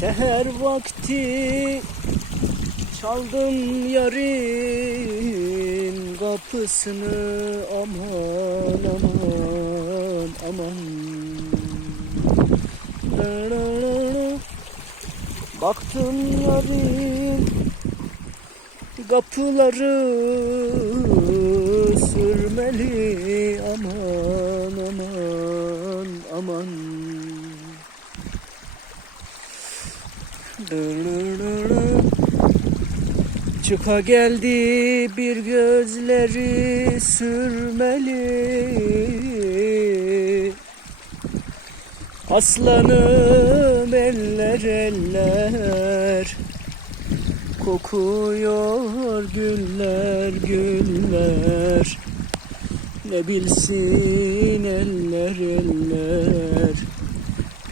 Seher vakti çaldım yarın kapısını aman aman aman. Baktım yarın kapıları sürmeli aman aman aman Çıka geldi bir gözleri sürmeli. Aslanım eller eller Kokuyor güller güller. Ne bilsin eller eller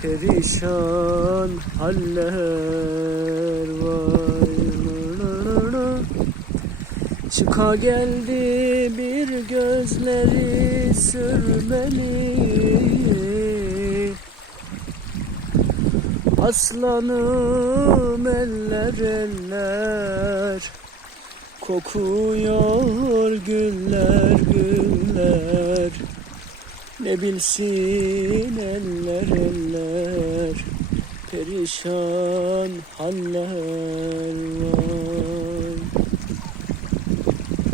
Perişan haller vay Çıka geldi bir gözleri sürmeli Aslanım eller eller Kokuyor güller güller Ne bilsin eller eller Perişan haller